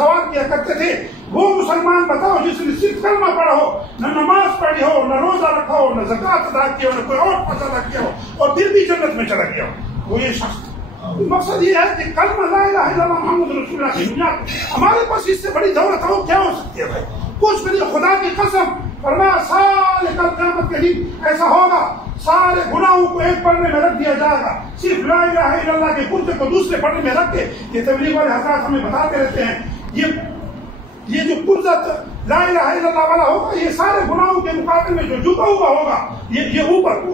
سوال کیا کرتے تھے وہ مسلمان بتاؤ جس نے صرف کلمہ پڑھا ہو، نہ نماز پڑھی ہو، نہ روزہ رکھا ہو، نہ زکوٰۃ ادا کی ہو، نہ کوئی اور فرض ادا کیا ہو، اور پھر بھی جنت میں چلا گیا ہو، وہ یہ شخص. مقصد یہ ہے کہ کلمہ لا الہ الا اللہ محمد رسول اللہ کی بنیاد ہمارے پاس اس سے بڑی دولت ہو کیا ہو سکتی ہے بھائی؟ کچھ بھی نہیں. خدا کی قسم فرمایا سارے کل قیامت کے دن ایسا ہوگا، سارے گناہوں کو ایک پڑھنے میں رکھ دیا جائے گا، صرف لا الہ الا اللہ کے پرچے کو دوسرے پڑھنے میں رکھ کے. یہ تبلیغ والے حضرات ہمیں بتاتے رہتے ہیں یہ جو پرچہ لا الہ الا اللہ والا ہوگا یہ سارے گناہوں کے مقابلے میں جو جھکا ہوا ہوگا یہ اوپر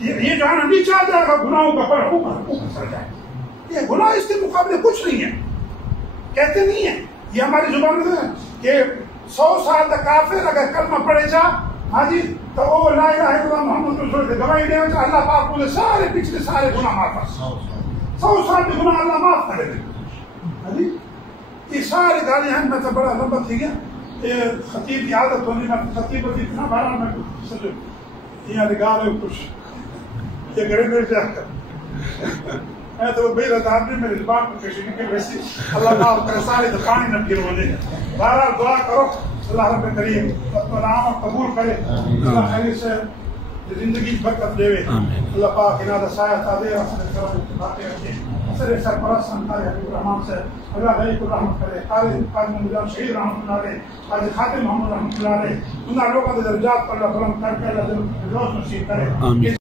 یہ جو ہے نا نیچے آ جائے گا، گناہوں کا پر اوپر چڑھ جائے گا. یہ گناہ اس کے مقابلے کچھ نہیں ہے، کہتے نہیں ہیں. یہ ہماری زبان میں ہے کہ 100 سال تک کافر اگر کلمہ پڑھے جا ہاں جی تو وہ لا الہ الا اللہ محمد رسول اللہ گواہی دے گا، اللہ پاک مجھے سارے پچھلے سارے گناہ معاف کر 100 سال کے گناہ اللہ معاف کرے گا. یہ سارے گالیاں ہیں. میں تو بڑا لمبا تھی گیا. یہ خطیب کی عادت ہونے میں خطیب ہوتی اتنا بارہ میں کچھ یہاں گا رہے کچھ یہ گھڑے میرے جا کر میں تو بھائی رضا نے میرے زبان کو کشی نہیں کہ ویسی اللہ معاف کرے سارے تو پانی نہ پھر ہونے. بہرحال دعا کرو اللہ رب کریم اپنا عام قبول کرے، اللہ خیر سے زندگی برکت دے. اللہ پاک انادہ سایہ تادے اصل کرم باتیں رکھے. سر سرپرست سنتاری حبیب الرحمان سے اللہ علیہ کو رحمت کرے. قاضی مجاہد شہید رحمۃ اللہ علیہ، قاضی خاتم محمد رحمۃ اللہ علیہ، ان لوگوں کے درجات پر اللہ بلند کر کے اللہ جل نصیب کرے.